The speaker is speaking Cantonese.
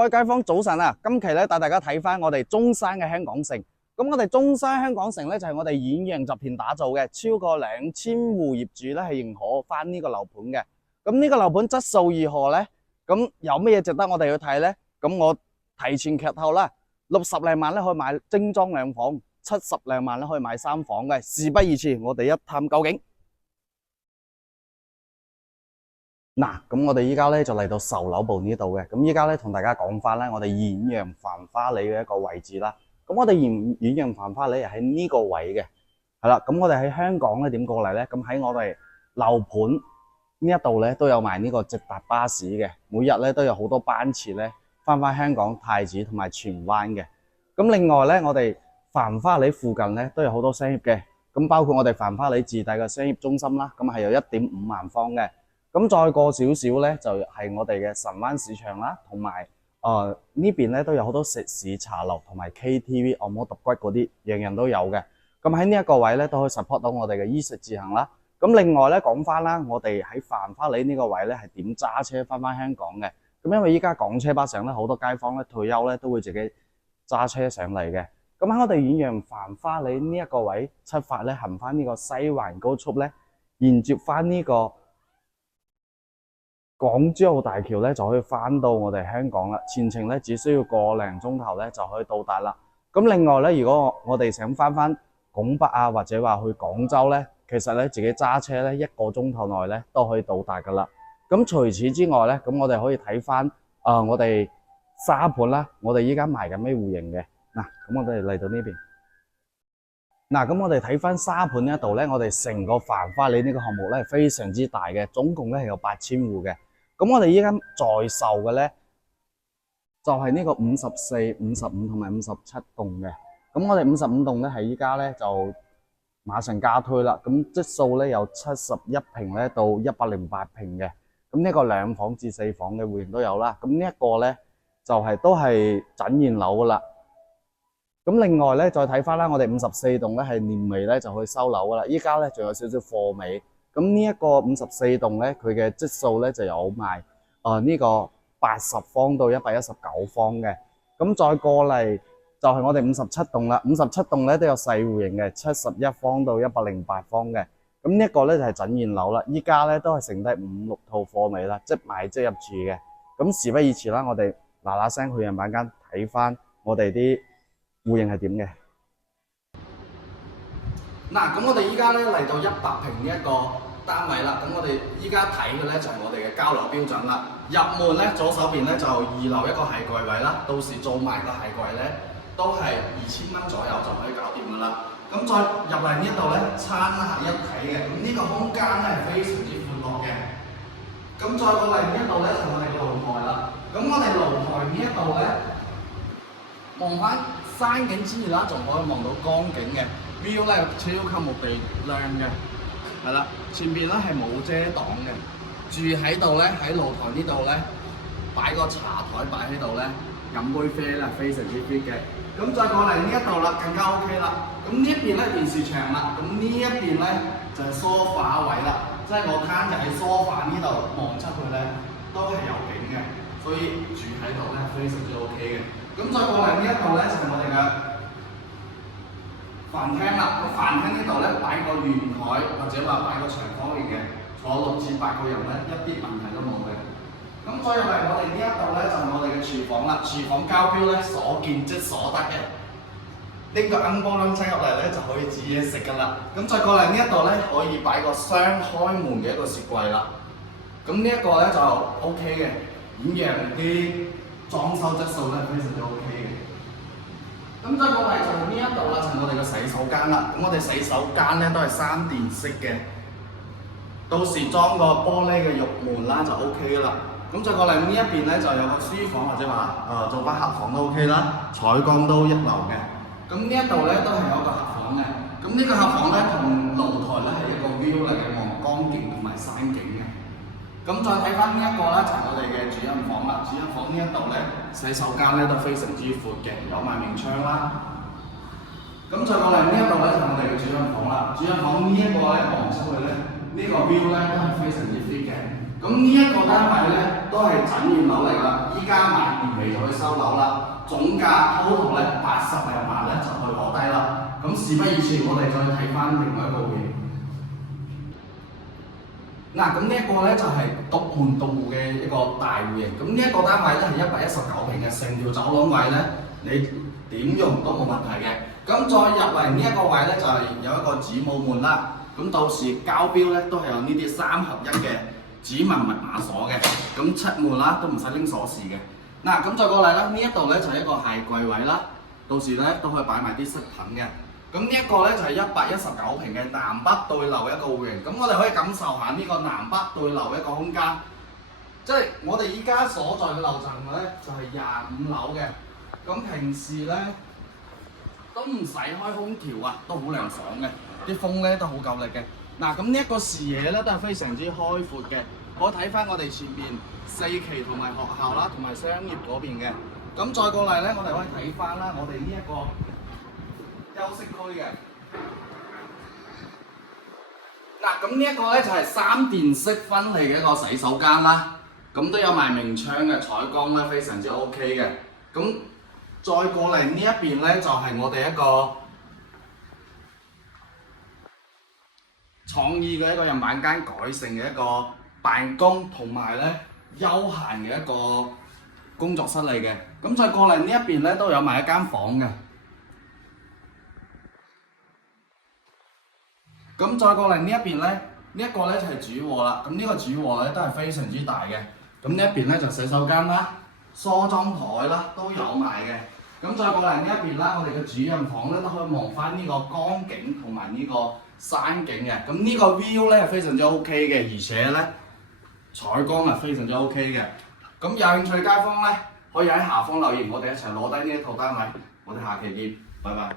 位街坊早晨啊！今期咧帶大家睇翻我哋中山嘅香港城。咁我哋中山香港城咧就係我哋遠洋集團打造嘅，超過2000戶業主咧係認可翻呢個樓盤嘅。咁呢個樓盤質素如何呢？咁有咩嘢值得我哋去睇呢？咁我提前劇透啦，60零萬咧可以買精裝兩房，70零萬咧可以買3房嘅。事不宜遲，我哋一探究竟。嗱，咁我哋依家咧就嚟到售樓部呢度嘅，咁依家咧同大家講翻咧，我哋遠洋繁花里嘅一個位置啦。咁我哋遠洋繁花里係喺呢個位嘅，係啦。咁我哋喺香港咧點過嚟咧？咁喺我哋樓盤呢一度咧都有埋呢個直達巴士嘅，每日咧都有好多班次咧翻香港太子同埋荃灣嘅。咁另外咧，我哋繁花里附近咧都有好多商業嘅，咁包括我哋繁花里自帶嘅商業中心啦，咁係有1.5萬方嘅。咁再過少少咧，就係我哋嘅神灣市場啦，同埋呢邊咧都有好多食肆、茶樓同埋 KTV、按摩揼骨嗰啲，樣樣都有嘅。咁喺呢一個位咧，都可以 support 到我哋嘅衣食住行啦。咁另外咧講翻啦，我哋喺繁花里呢個位咧係點揸車翻香港嘅？咁因為依家港車北上咧，好多街坊咧退休咧都會自己揸車上嚟嘅。咁喺我哋遠洋繁花里呢一個位出發咧，行翻呢個西環高速咧，沿接翻呢個港珠澳大橋咧就可以翻到我哋香港啦，全程咧只需要個零鐘頭咧就可以到達啦。咁另外咧，如果我哋想翻拱北啊，或者話去廣州咧，其實咧自己揸車咧1個鐘頭內咧都可以到達噶啦。咁除此之外咧，咁我哋可以睇翻我哋沙盤啦，我哋依家賣緊咩戶型嘅嗱，咁我哋嚟到呢邊嗱，咁我哋睇翻沙盤呢一度咧，我哋成個繁花里呢個項目咧係非常之大嘅，總共咧係有8000戶嘅。咁我哋依家在售嘅咧，就係呢個54、55同埋57棟嘅。咁我哋55棟咧係依家咧就馬上加推啦。咁質素咧有71平咧到108平嘅。咁呢個2房至4房嘅戶型都有啦。咁呢一個咧就係都係展現樓噶啦。咁另外咧再睇翻啦，我哋54棟咧係年尾咧就可以收樓噶啦。依家咧仲有少少貨尾。咁呢一個54棟咧，佢嘅質素咧就有賣呢個80方到119方嘅。咁再過嚟就係我哋57棟啦，57棟咧都有細戶型嘅，71方到108方嘅。咁呢一個咧就係展現樓啦，依家咧都係剩低5、6套貨尾啦，即買即入住嘅。咁事不宜遲啦，我哋嗱聲去樣板間睇翻我哋啲戶型係點嘅。嗱，咁我哋依家咧嚟到100平呢一個單位啦，咁我哋依家睇嘅咧就係我哋嘅交樓標準啦。入門咧左手邊咧就2樓一個鞋櫃位啦，到時做埋個鞋櫃咧都係2000蚊左右就可以搞掂噶啦。咁再入嚟呢度咧，餐客一體嘅，咁呢個空間咧係非常之寬闊嘅。咁再過嚟呢一度咧就我哋嘅露台啦。咁我哋露台呢一度咧望翻山景之餘啦，仲可以望到江景嘅 view 咧，超級無敵靚嘅。係啦，前邊咧係冇遮擋嘅，住喺度咧喺露台呢度咧擺個茶台擺喺度咧飲杯啡咧非常之 fit 嘅。咁再過嚟呢一度啦，更加 OK 啦。咁呢一邊咧電視牆啦，咁呢一邊咧就係梳化位啦，即係我攤就喺梳化呢度望出去咧都係有景嘅，所以住喺度咧非常之 OK 嘅。咁再過嚟呢一度咧就係我哋嘅飯廳啦，咁飯廳呢度咧擺個圓台或者話擺個長方形嘅，坐6至8個人咧一啲問題都冇嘅。咁再入嚟我哋呢一度咧就係我哋嘅廚房啦，廚房交標咧所見即所得嘅，拎個銀波啷車入嚟咧就可以煮嘢食噶啦。咁再過嚟呢一度咧可以擺個雙開門嘅一個雪櫃啦。咁呢一個咧就 OK 嘅，遠洋啲裝修質素咧非常之 OK 嘅。咁再過嚟就呢一度啦，就係我哋嘅洗手間啦。咁我哋洗手間咧都係3電式嘅，到時裝個玻璃嘅浴門啦就 OK 啦。咁再過嚟呢一邊咧就有個書房或者話做翻客房都 OK 啦，採光都1流嘅。咁呢一度咧都係有一個客房嘅。咁呢個客房咧同露台咧係一個 view 嚟嘅，望江景同埋山景嘅。咁再睇翻呢一個咧就係我哋嘅主人房啦。主人房呢一度咧洗手間咧都非常之闊嘅，有埋明窗啦。咁再過嚟呢一度咧就係我哋嘅主人房啦。主人房呢一個咧望出去咧，呢個 view 咧都係非常之 fit 嘅。咁呢一個單位咧都係整現樓嚟啦，依家買年尾就去收樓啦，總價 total 咧80零萬咧就去攞低啦。咁事不宜遲，我哋再睇翻另外一個戶型。嗱，咁呢一個咧就係獨門獨戶嘅一個大戶型。咁呢一個單位咧係119平嘅，成條走廊位咧你點用都冇問題嘅。咁再入嚟呢一個位咧就係有一個子母門啦。咁到時交標咧都係有呢啲3合1嘅指紋密碼鎖嘅，咁出門啦都唔使拎鎖匙嘅。嗱，咁再過嚟啦，呢一度咧就係一個鞋櫃位啦，到時咧都可以擺埋啲飾品嘅。咁呢一個咧就係119平嘅南北對流一個戶型。咁我哋可以感受下呢個南北對流一個空間，即係我哋依家所在嘅樓層咧就係25樓嘅。咁平時咧都唔使開空調啊，都好涼爽嘅，啲風咧都好夠力嘅。嗱，咁呢一個視野咧都係非常之開闊嘅。我睇翻我哋前面4期同埋學校啦，同埋商業嗰邊嘅。咁再過嚟咧，我哋可以睇翻啦，我哋呢一個休息區嘅。嗱，咁呢一個咧就係3電式分離嘅一個洗手間啦。咁都有埋明窗嘅，採光咧非常之 OK 嘅。咁再過嚟呢一邊咧，就係我哋一個創意嘅一個人板間改成嘅一個辦公同埋咧休閒嘅一個工作室嚟嘅。咁再過嚟呢一邊咧，都有埋一間房嘅。咁再過嚟呢一邊咧，呢一個咧就係主卧啦。咁呢個主卧咧都係非常之大嘅。咁呢一邊咧就洗手間啦、梳妝台啦都有埋嘅。咁再過嚟呢一邊啦，我哋嘅主人房咧都可以望翻呢個江景同埋呢個山景嘅。咁呢個 view 咧係非常之 OK 嘅，而且咧採光係非常之 OK 嘅。咁有興趣街坊咧可以喺下方留言，我哋一齊攞低呢一套單位。我哋下期見，拜拜。